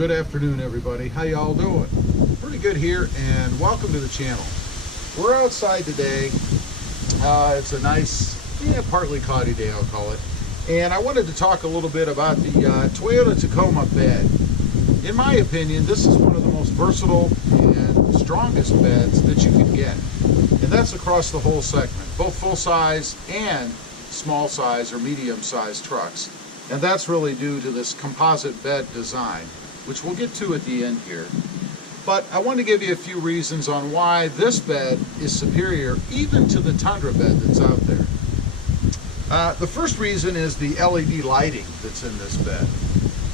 Good afternoon, everybody. How y'all doing? Pretty good here, and welcome to the channel. We're outside today. It's a nice, partly cloudy day, I'll call it. And I wanted to talk a little bit about the Toyota Tacoma bed. In my opinion, this is one of the most versatile and strongest beds that you can get. And that's across the whole segment, both full-size and small-size or medium-sized trucks. And that's really due to this composite bed design, which we'll get to at the end here. But I want to give you a few reasons on why this bed is superior even to the Tundra bed that's out there. The first reason is the LED lighting that's in this bed.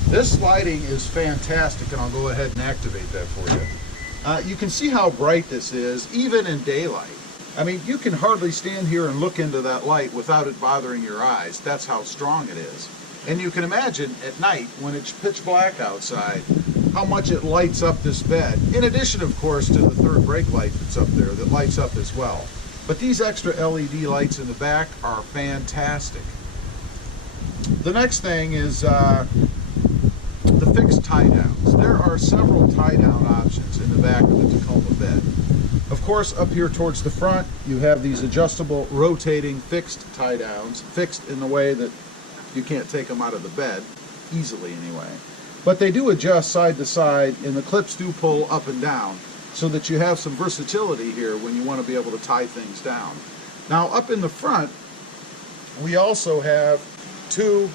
This lighting is fantastic, and I'll go ahead and activate that for you. You can see how bright this is, even in daylight. I mean, you can hardly stand here and look into that light without it bothering your eyes. That's how strong it is. And you can imagine at night, when it's pitch black outside, how much it lights up this bed. In addition, of course, to the third brake light that's up there that lights up as well. But these extra LED lights in the back are fantastic. The next thing is the fixed tie downs. There are several tie down options in the back of the Tacoma bed. Of course, up here towards the front, you have these adjustable, rotating, fixed tie downs, fixed in the way that you can't take them out of the bed, easily anyway. But they do adjust side to side, and the clips do pull up and down, so that you have some versatility here when you want to be able to tie things down. Now, up in the front, we also have two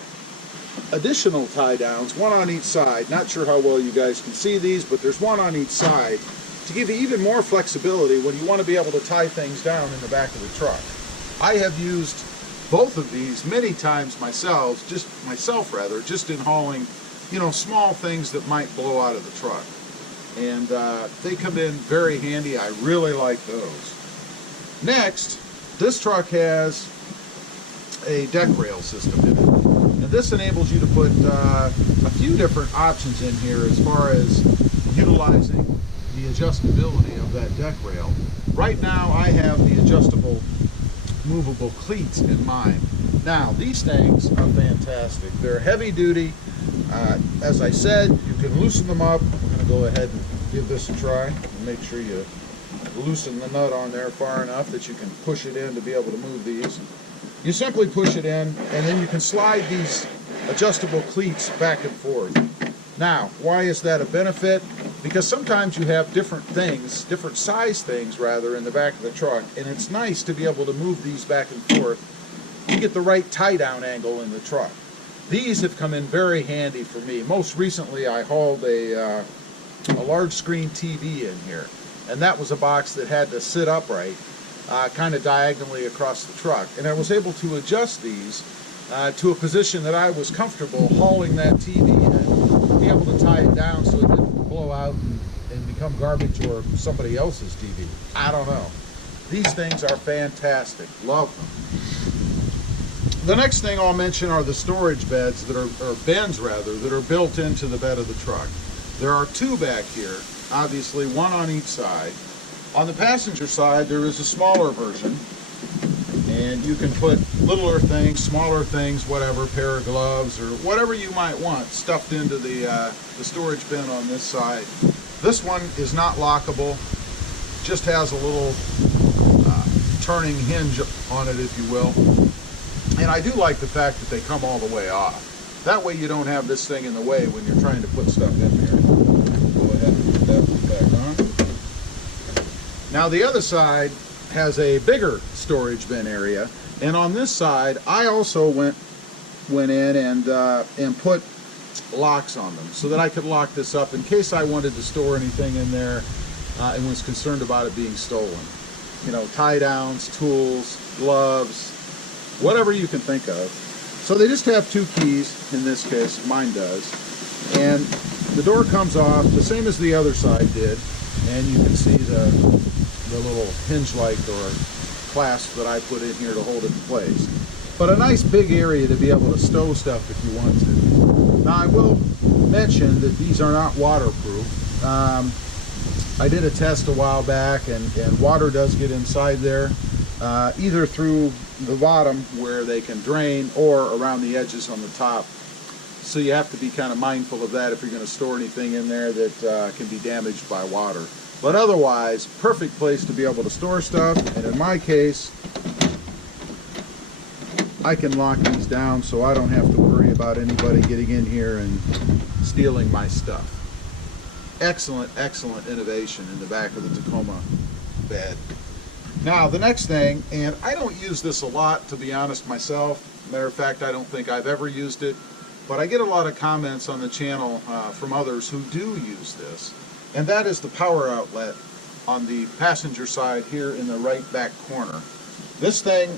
additional tie downs, one on each side. Not sure how well you guys can see these, but there's one on each side to give you even more flexibility when you want to be able to tie things down in the back of the truck. I have used both of these many times myself, just in hauling, small things that might blow out of the truck. And they come in very handy. I really like those. Next, this truck has a deck rail system in it. And this enables you to put a few different options in here as far as utilizing the adjustability of that deck rail. Right now, I have the adjustable movable cleats in mind. Now, these things are fantastic. They're heavy duty. As I said, you can loosen them up. We're going to go ahead and give this a try and make sure you loosen the nut on there far enough that you can push it in to be able to move these. You simply push it in, and then you can slide these adjustable cleats back and forth. Now, why is that a benefit? Because sometimes you have different size things rather, in the back of the truck, and it's nice to be able to move these back and forth to get the right tie-down angle in the truck. These have come in very handy for me. Most recently, I hauled a large screen TV in here, and that was a box that had to sit upright, kind of diagonally across the truck, and I was able to adjust these to a position that I was comfortable hauling that TV in, be able to tie it down so it didn't blow out and become garbage or somebody else's TV. I don't know. These things are fantastic. Love them. The next thing I'll mention are the storage beds that or bins rather, that are built into the bed of the truck. There are two back here, obviously one on each side. On the passenger side, there is a smaller version, and you can put littler things, smaller things, whatever, pair of gloves or whatever you might want stuffed into the storage bin on this side. This one is not lockable, just has a little turning hinge on it, if you will. And I do like the fact that they come all the way off. That way you don't have this thing in the way when you're trying to put stuff in there. Go ahead and put that back on. Now the other side has a bigger storage bin area, and on this side I also went in and put locks on them so that I could lock this up in case I wanted to store anything in there and was concerned about it being stolen. Tie downs, tools, gloves, whatever you can think of. So they just have two keys, in this case, mine does. And the door comes off the same as the other side did, and you can see the little hinge-like or clasp that I put in here to hold it in place. But a nice big area to be able to stow stuff if you want to. Now I will mention that these are not waterproof. I did a test a while back, and water does get inside there, either through the bottom where they can drain or around the edges on the top. So you have to be kind of mindful of that if you're going to store anything in there that can be damaged by water. But otherwise, perfect place to be able to store stuff. And in my case, I can lock these down so I don't have to worry about anybody getting in here and stealing my stuff. Excellent, excellent innovation in the back of the Tacoma bed. Now, the next thing, and I don't use this a lot, to be honest myself. Matter of fact, I don't think I've ever used it, but I get a lot of comments on the channel from others who do use this, and that is the power outlet on the passenger side here in the right back corner. This thing,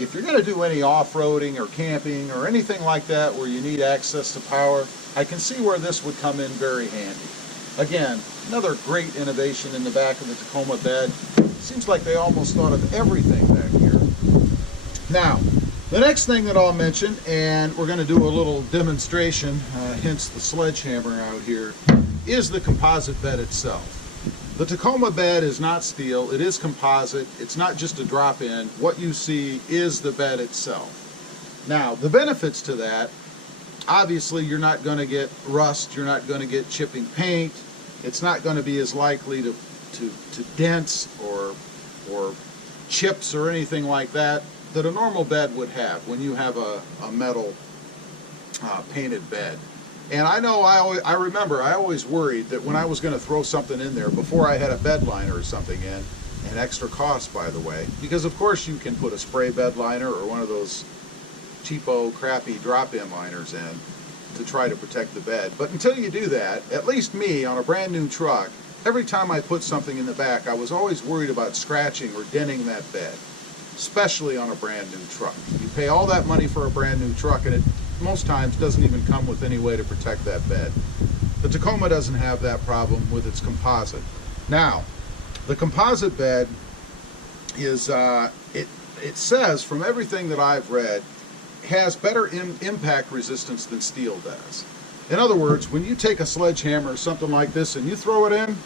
if you're going to do any off-roading or camping or anything like that where you need access to power, I can see where this would come in very handy. Again, another great innovation in the back of the Tacoma bed. Seems like they almost thought of everything back here. Now, the next thing that I'll mention, and we're going to do a little demonstration, hence the sledgehammer out here, is the composite bed itself. The Tacoma bed is not steel, it is composite. It's not just a drop-in. What you see is the bed itself. Now, the benefits to that, obviously you're not going to get rust, you're not going to get chipping paint, it's not going to be as likely to dents or chips or anything like that that a normal bed would have when you have a metal painted bed. And I know I remember I always worried that when I was going to throw something in there before I had a bed liner or something in, an extra cost by the way, because of course you can put a spray bed liner or one of those cheapo crappy drop-in liners in to try to protect the bed. But until you do that, at least me on a brand new truck, every time I put something in the back, I was always worried about scratching or denting that bed, especially on a brand new truck. You pay all that money for a brand new truck and it most times doesn't even come with any way to protect that bed. The Tacoma doesn't have that problem with its composite. Now, the composite bed is, it says from everything that I've read, has better impact resistance than steel does. In other words, when you take a sledgehammer or something like this and you throw it in,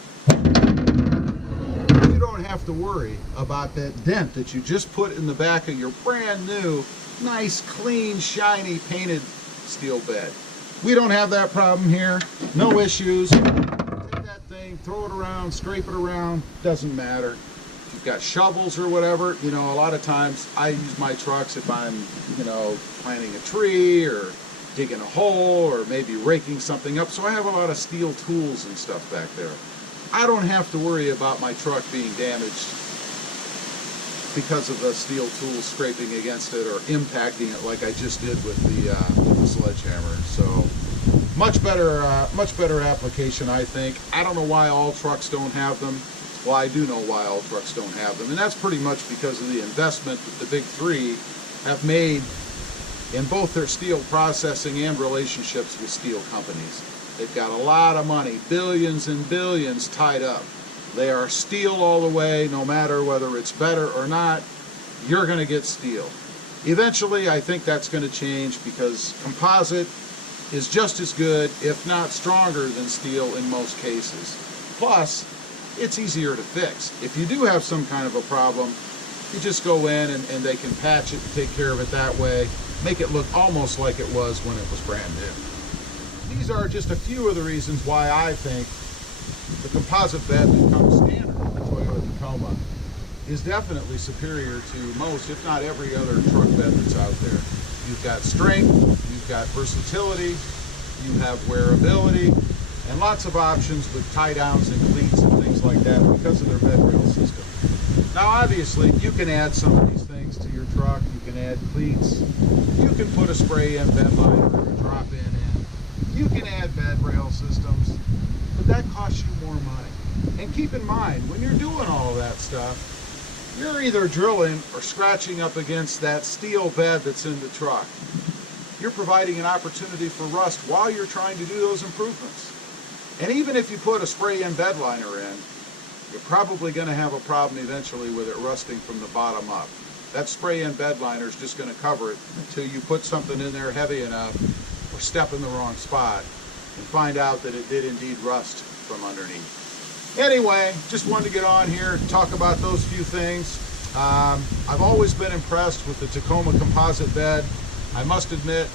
you don't have to worry about that dent that you just put in the back of your brand new, nice, clean, shiny, painted steel bed. We don't have that problem here. No issues. Take that thing, throw it around, scrape it around, doesn't matter. If you've got shovels or whatever, you know, a lot of times I use my trucks if I'm, you know, planting a tree or digging a hole or maybe raking something up. So I have a lot of steel tools and stuff back there. I don't have to worry about my truck being damaged because of the steel tools scraping against it or impacting it like I just did with the sledgehammer. So much better application, I think. I don't know why all trucks don't have them. Well, I do know why all trucks don't have them, and that's pretty much because of the investment that the big three have made in both their steel processing and relationships with steel companies. They've got a lot of money, billions and billions tied up. They are steel all the way, no matter whether it's better or not, you're going to get steel. Eventually, I think that's going to change because composite is just as good, if not stronger, than steel in most cases. Plus, it's easier to fix. If you do have some kind of a problem, you just go in and they can patch it and take care of it that way, make it look almost like it was when it was brand new. These are just a few of the reasons why I think the composite bed that comes standard in the Toyota Tacoma is definitely superior to most, if not every other truck bed that's out there. You've got strength, you've got versatility, you have wearability, and lots of options with tie downs and cleats and things like that because of their bed rail system. Now obviously you can add some of these things to your truck. You can add cleats, you can put a spray in bed liner or a drop in, you can add bed rail systems, but that costs you more money. And keep in mind, when you're doing all of that stuff, you're either drilling or scratching up against that steel bed that's in the truck. You're providing an opportunity for rust while you're trying to do those improvements. And even if you put a spray-in bed liner in, you're probably going to have a problem eventually with it rusting from the bottom up. That spray-in bed liner is just going to cover it until you put something in there heavy enough or step in the wrong spot and find out that it did indeed rust from underneath. Anyway, just wanted to get on here and talk about those few things. I've always been impressed with the Tacoma composite bed. I must admit,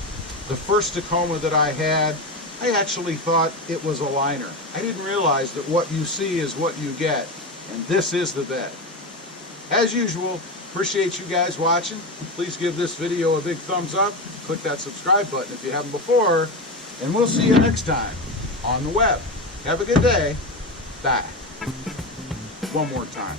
The first Tacoma that I had, I actually thought it was a liner. I didn't realize that what you see is what you get, and this is the bed. As usual, appreciate you guys watching. Please give this video a big thumbs up. Click that subscribe button if you haven't before, and we'll see you next time on the web. Have a good day. Bye. One more time.